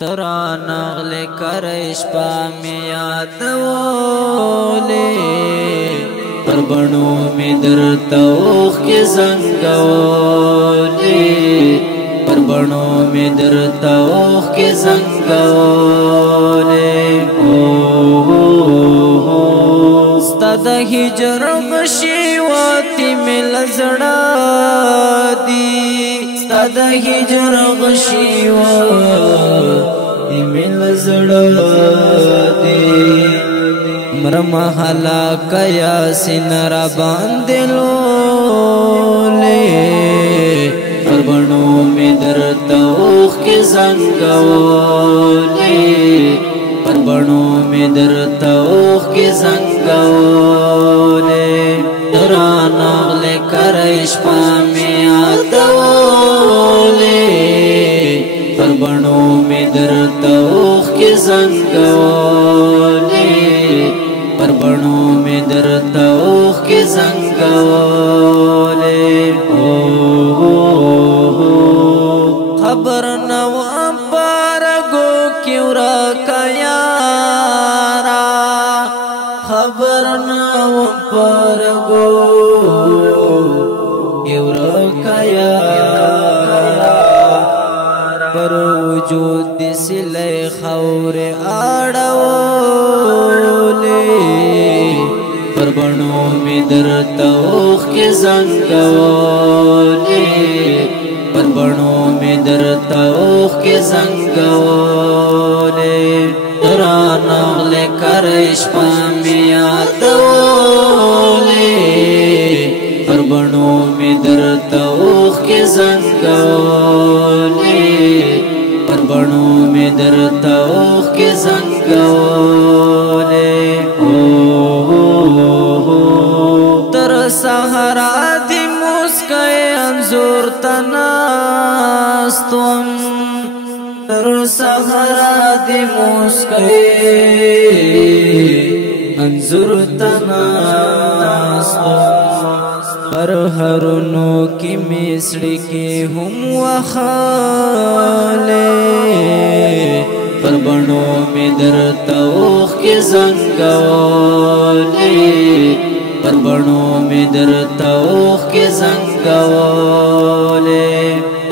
ترانه غلی کرش پا می یادولی پر بڼو می درته اوښکې زنګولی پر بڼو می درته اوښکې زنګولی ستا د هجر غشي واتې مې له زړه دي ستا د هجر غشي واتې مې له زړه دي مرم هلاکه یاسین را باندې لولې پر بڼو مې درته اوښکې زنګولې پر بڼو مې درته اوښکې زنګولې درانه غلی کری شپه مې یادولې پر بڼو مې درته اوښکې زنګولې پر بڼو مې درته اوښکې زنګولې خبر نه وم په رګو کې ورکه یاره خبر نه وم په رګو کې ورکه یاره پر وجود دې سلې خاورې اړولې پر بڼو مې درته اوښکې زنګولې پر بڼو مې درته اوښکې زنګولې درانه غلی کری شپه مې یادولې پر بڼو مې درته اوښکې زنګولې پر بڼو مې درته اوښکې زنګولې تر سهاره دې مسکۍ انځور ته ناست وم تر سهاره دې مسکۍ انځور ته ناست وم پر هرونو کې مې زړګی هم وهلې پر بڼو مې درته اوښکې زنګولې پر بڼو مې درته اوښکې زنګولې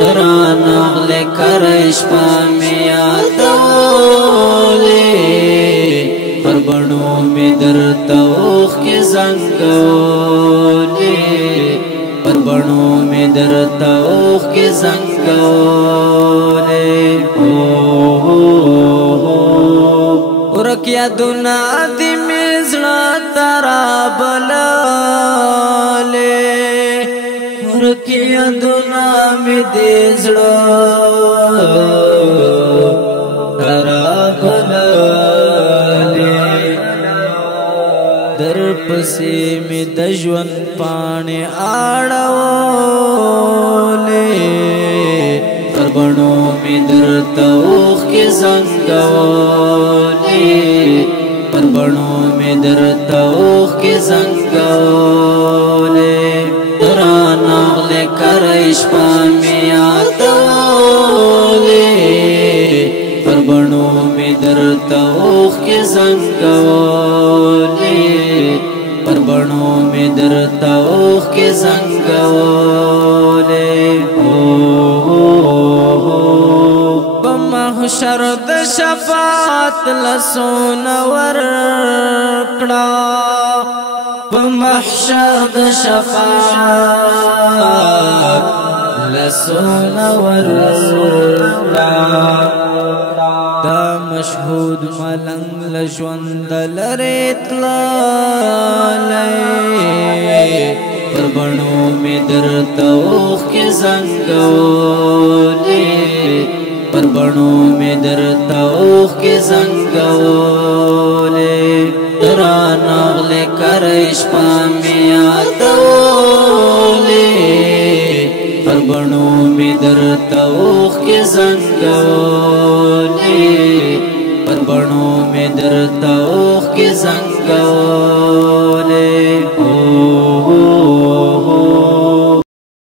درانه غلی کری شپه مې یادولې پر بڼو مې درته اوښکې زنګولې پر بڼو مې درته اوښکې زنګولې ورک یادونه دې مې زړه ته رابللې ورک یادونه مې دې زړه ته رابللې در پسې مې د ژوند پاڼې اړولې پر بڼو مې درته اوښکې زنګولې پر بڼو مې درته اوښکې زنګولې درانه غلی کری شپه مې یادولې پر بڼو مې درته اوښکې زنګولې پر بڼو مې درته اوښکې زنګولې په محشر د شفاعت لاسونه ورکړه په محشر د شفاعت لاسونه ورکړه دا مشهود ملنګ له ژونده لرې تللی پر بڼو مې درته اوښکې زنګولې پر بڼو مې درته اوښکې زنګولې درانه غلی کری شپه مې یادولې پر بڼو مې درته اوښکې زنګولې پر بڼو مې درته اوښکې زنګولې